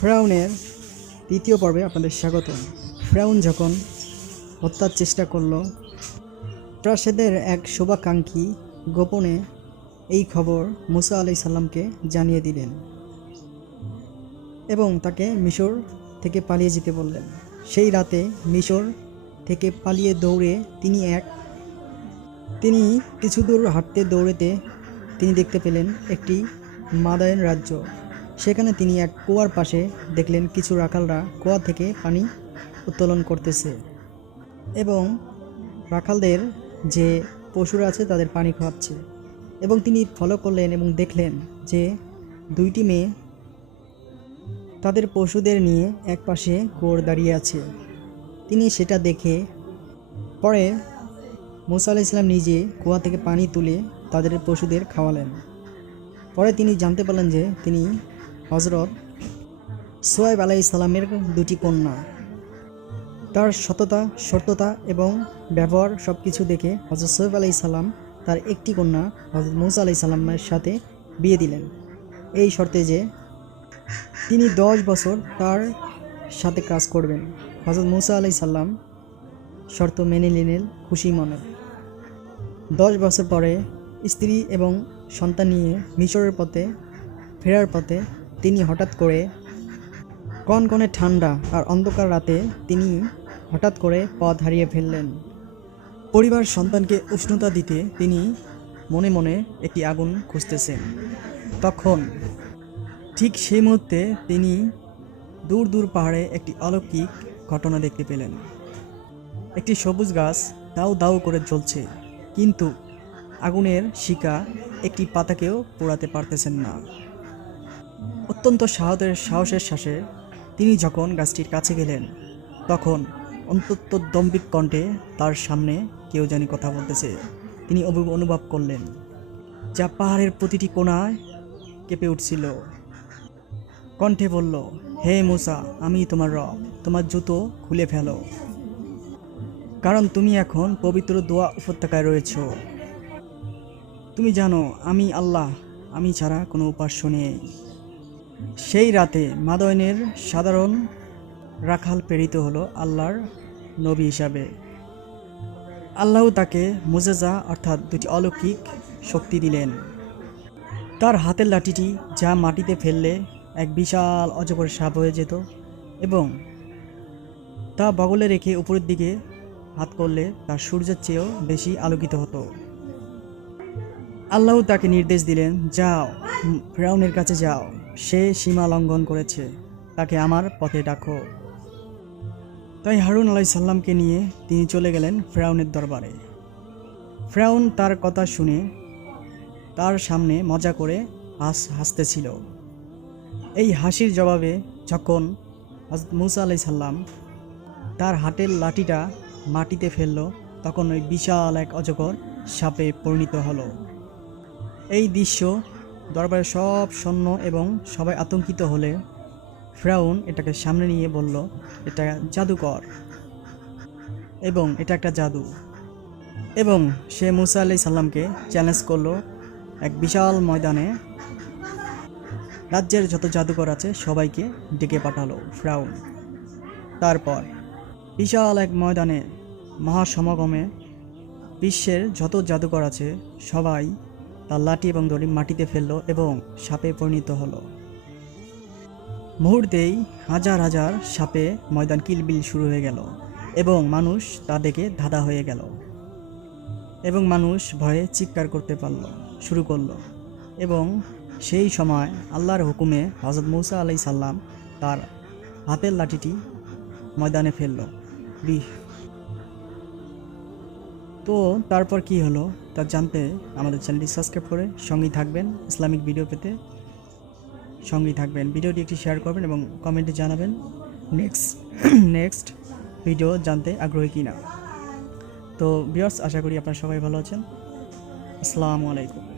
ফ্রাউনের তৃতীয় পর্বে আপনাদের স্বাগত ফ্রাউন যখন হত্যার চেষ্টা করল, প্রাসাদের এক শুভাকাঙ্ক্ষী গোপনে এই খবর মুসা আলাই সাল্লামকে জানিয়ে দিলেন এবং তাকে মিশর থেকে পালিয়ে যেতে বললেন। সেই রাতে মিশর থেকে পালিয়ে দৌড়ে তিনি এক, তিনি কিছু দূর হাঁটতে দৌড়েতে তিনি দেখতে পেলেন একটি মাদায়ন রাজ্য। সেখানে তিনি এক কুয়ার পাশে দেখলেন কিছু রাখালরা কুয়া থেকে পানি উত্তোলন করতেছে এবং রাখালদের যে পশুরা আছে তাদের পানি খাওয়াচ্ছে এবং তিনি ফলো করলেন এবং দেখলেন যে দুইটি মেয়ে তাদের পশুদের নিয়ে এক পাশে গোড় দাঁড়িয়ে আছে। তিনি সেটা দেখে পরে মুসা ইসলাম নিজে কুয়া থেকে পানি তুলে তাদের পশুদের খাওয়ালেন। পরে তিনি জানতে পারলেন যে তিনি হজরত সোয়েব আলাহ ইসলামের দুটি কন্যা। তার সততা সত্যতা এবং ব্যবহার সব কিছু দেখে হজরত সোয়েব আলাহ ইসলাম তার একটি কন্যা হজরত মৌসা আলাহ ইসলামের সাথে বিয়ে দিলেন। এই শর্তে যে তিনি দশ বছর তার সাথে কাজ করবেন। হজরত মুসা আলাই সাল্লাম শর্ত মেনে নিলেন খুশি মনে। দশ বছর পরে স্ত্রী এবং সন্তান নিয়ে মিশরের পথে, ফেরার পথে তিনি হঠাৎ করে কনকনে ঠান্ডা আর অন্ধকার রাতে তিনি হঠাৎ করে পথ হারিয়ে ফেললেন। পরিবার সন্তানকে উষ্ণতা দিতে তিনি মনে মনে একটি আগুন খুঁজতেছেন। তখন ঠিক সেই মুহূর্তে তিনি দূর দূর পাহাড়ে একটি অলৌকিক ঘটনা দেখতে পেলেন। একটি সবুজ গাছ দাউ দাউ করে জ্বলছে, কিন্তু আগুনের শিকা একটি পাতাকেও পোড়াতে পারতেছেন না। অত্যন্ত সাহসের সাহসের শ্বাসে তিনি যখন গাছটির কাছে গেলেন, তখন অন্তত দম্বিক কণ্ঠে তার সামনে কেউ জানি কথা বলতেছে। তিনি অনুভব করলেন, যা পাহাড়ের প্রতিটি কোণায় কেঁপে উঠছিল। কণ্ঠে বলল, হে মুসা, আমি তোমার রব, তোমার জুতো খুলে ফেলো। কারণ তুমি এখন পবিত্র দোয়া উপত্যকায় রয়েছ। তুমি জানো, আমি আল্লাহ, আমি ছাড়া কোনো উপাস্য নেই। সেই রাতে মাদয়নের সাধারণ রাখাল প্রেরিত হলো আল্লাহর নবী হিসাবে। আল্লাহ তাকে মুজেজা অর্থাৎ দুটি অলৌকিক শক্তি দিলেন। তার হাতের লাঠিটি যা মাটিতে ফেললে এক বিশাল অজগর সাপ হয়ে যেত এবং তা বগলে রেখে উপরের দিকে হাত করলে তা সূর্যের চেয়েও বেশি আলোকিত হতো। আল্লাহ তাকে নির্দেশ দিলেন, যাও ফেরাউনের কাছে যাও। সে সীমা লঙ্ঘন করেছে। তাকে আমার পথে ডাকো। তাই হারুন আলাই সাল্লামকে নিয়ে তিনি চলে গেলেন ফেরাউনের দরবারে। ফ্রাউন তার কথা শুনে তার সামনে মজা করে হাস, হাসতেছিল। এই হাসির জবাবে যখন মুসা আলাই সাল্লাম তার হাতের লাঠিটা মাটিতে ফেলল, তখন ওই বিশাল এক অজগর সাপে পরিণত হলো। এই দৃশ্য দরবারে সব সৈন্য এবং সবাই আতঙ্কিত হলে ফ্রাউন এটাকে সামনে নিয়ে বলল, এটা জাদুকর এবং এটা একটা জাদু। এবং সে মুসা আলাই সাল্লামকে চ্যালেঞ্জ করল এক বিশাল ময়দানে। রাজ্যের যত জাদুকর আছে সবাইকে ডেকে পাঠালো ফ্রাউন। তারপর বিশাল এক ময়দানে মহাসমাগমে বিশ্বের যত জাদুকর আছে সবাই তার লাঠি এবং দড়ি মাটিতে ফেলল এবং সাপে পরিণত হলো। মুহূর্তেই হাজার হাজার সাপে ময়দান কিলবিল শুরু হয়ে গেল এবং মানুষ তা দেখে ধাঁধা হয়ে গেল এবং মানুষ ভয়ে চিৎকার করতে পারল, শুরু করল এবং সেই সময় আল্লাহর হুকুমে হজরত মৌসা আলাই সাল্লাম তার হাতের লাঠিটি ময়দানে ফেলল। বি তো তারপর কি হলো তা জানতে আমাদের চ্যানেলটি সাবস্ক্রাইব করে সঙ্গেই থাকবেন, ইসলামিক ভিডিও পেতে সঙ্গেই থাকবেন। ভিডিওটি একটি শেয়ার করবেন এবং কমেন্টে জানাবেন নেক্সট নেক্সট ভিডিও জানতে আগ্রহী কিনা। তো বিয়ার্স আশা করি আপনারা সবাই ভালো আছেন। আসসালামু আলাইকুম।